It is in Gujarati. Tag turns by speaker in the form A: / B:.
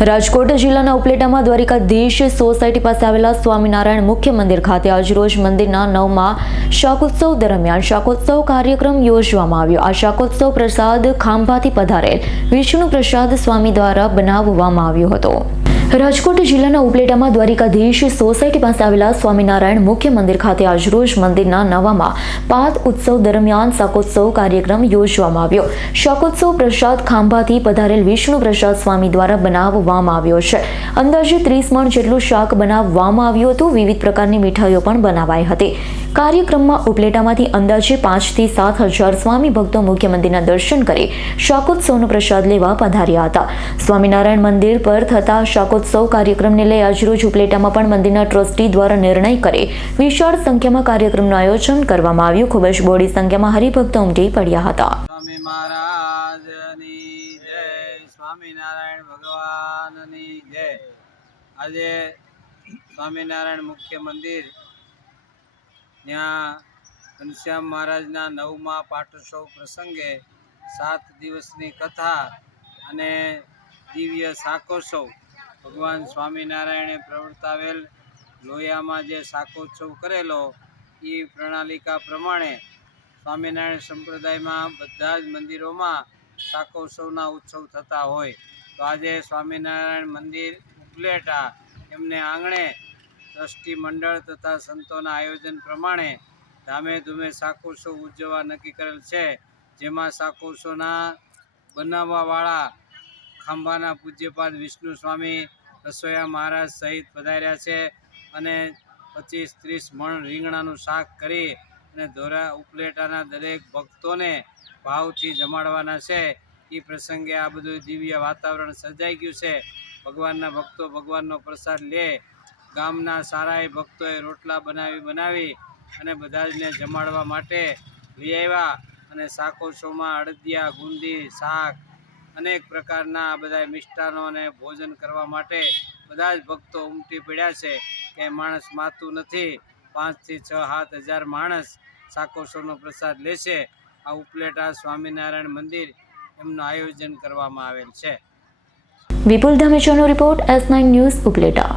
A: રાજકોટ જિલ્લાના ઉપલેટામાં દ્વારિકાધીશ સોસાયટી પાસે આવેલા સ્વામિનારાયણ મુખ્ય મંદિર ખાતે આજરોજ મંદિરના નવમાં શાકોત્સવ દરમિયાન શાકોત્સવ કાર્યક્રમ યોજવામાં આવ્યો. આ શાકોત્સવ પ્રસાદ ખાંભાથી પધારેલ વિષ્ણુ પ્રસાદ સ્વામી દ્વારા બનાવવામાં આવ્યો હતો. રાજકોટ જિલ્લાના ઉપલેટામાં દ્વારિકાધીશ સોસાયટી પાસે આવેલા સ્વામિનારાયણ મુખ્ય મંદિર ખાતે આજરોજ મંદિરના નવામાં પાત ઉત્સવ દરમિયાન શાકોત્સવ કાર્યક્રમ યોજવામાં આવ્યો. શાકોત્સવ પ્રસાદ ખાંભાથી પધારેલ વિષ્ણુ પ્રસાદ સ્વામી દ્વારા બનાવવામાં આવ્યો છે. અંદાજે ત્રીસ મણ જેટલું શાક બનાવવામાં આવ્યું હતું. વિવિધ પ્રકારની મીઠાઈઓ પણ બનાવાઈ હતી. કાર્યક્રમમાં ઉપલેટામાંથી અંદાજે પાંચથી સાત હજાર સ્વામી ભક્તો મુખ્ય મંદિરના દર્શન કરી શાકોત્સવનો પ્રસાદ લેવા પધાર્યા હતા. સ્વામિનારાયણ મંદિર પર થતા શાકોત્સવ કાર્યક્રમને લઈ આજરોજ ઉપલેટામાં પણ મંદિરના ટ્રસ્ટી દ્વારા નિર્ણય કરી વિશાળ સંખ્યામાં કાર્યક્રમનું આયોજન કરવામાં આવ્યું. ખૂબ જ બોડી સંખ્યામાં હરિભક્તો ઉમટી પડ્યા હતા.
B: સ્વામિનારાયણ ભગવાનની જય. આજે સ્વામિનારાયણ મુખ્ય મંદિર ત્યાં ઘનશ્યામ મહારાજના નવમા પાટોત્સવ પ્રસંગે સાત દિવસની કથા અને દિવ્ય શાકોત્સવ ભગવાન સ્વામિનારાયણે પ્રવર્તાવેલ લોહિયામાં જે શાકોત્સવ કરેલો, એ પ્રણાલિકા પ્રમાણે સ્વામિનારાયણ સંપ્રદાયમાં બધા જ મંદિરોમાં શાકોત્સવના ઉત્સવ થતા હોય. તો આજે સ્વામિનારાયણ મંદિર ઉપલેટા એમને આંગણે ટ્રસ્ટી મંડળ તથા સંતોના આયોજન પ્રમાણે ધામે ધૂમે શાકોત્સવ ઉજવવા નક્કી કરેલ છે. જેમાં શાકોત્સવના બનાવવાવાળા ખાંભાના પૂજ્યપાદ વિષ્ણુ સ્વામી રસોયા મહારાજ સહિત પધાર્યા છે અને પચીસ ત્રીસ મણ રીંગણાનું શાક કરી અને ધોરા ઉપલેટાના દરેક ભક્તોને ભાવથી જમાડવાના છે. એ પ્રસંગે આ બધું દિવ્ય વાતાવરણ સર્જાઈ ગયું છે. ભગવાનના ભક્તો ભગવાનનો પ્રસાદ લે ગામના સારાય ભક્તોએ રોટલા બનાવી બનાવી અને બધા જને જમાડવા માટે લઈ આવ્યા અને શાકોત્સવમાં અડદિયા, ગુંદી, શાક, અનેક પ્રકારના બધા મિષ્ટાનો અને ભોજન કરવા માટે બધા જ ભક્તો ઉમટી પડ્યા છે. કે માણસ માતું નથી. પાંચથી છ સાત હજાર માણસ શાકોત્સવનો પ્રસાદ લેશે આ ઉપલેટા સ્વામિનારાયણ મંદિર એમનું આયોજન કરવામાં આવેલ છે.
A: Vipul ધામેચાનો report S nine news Upleta.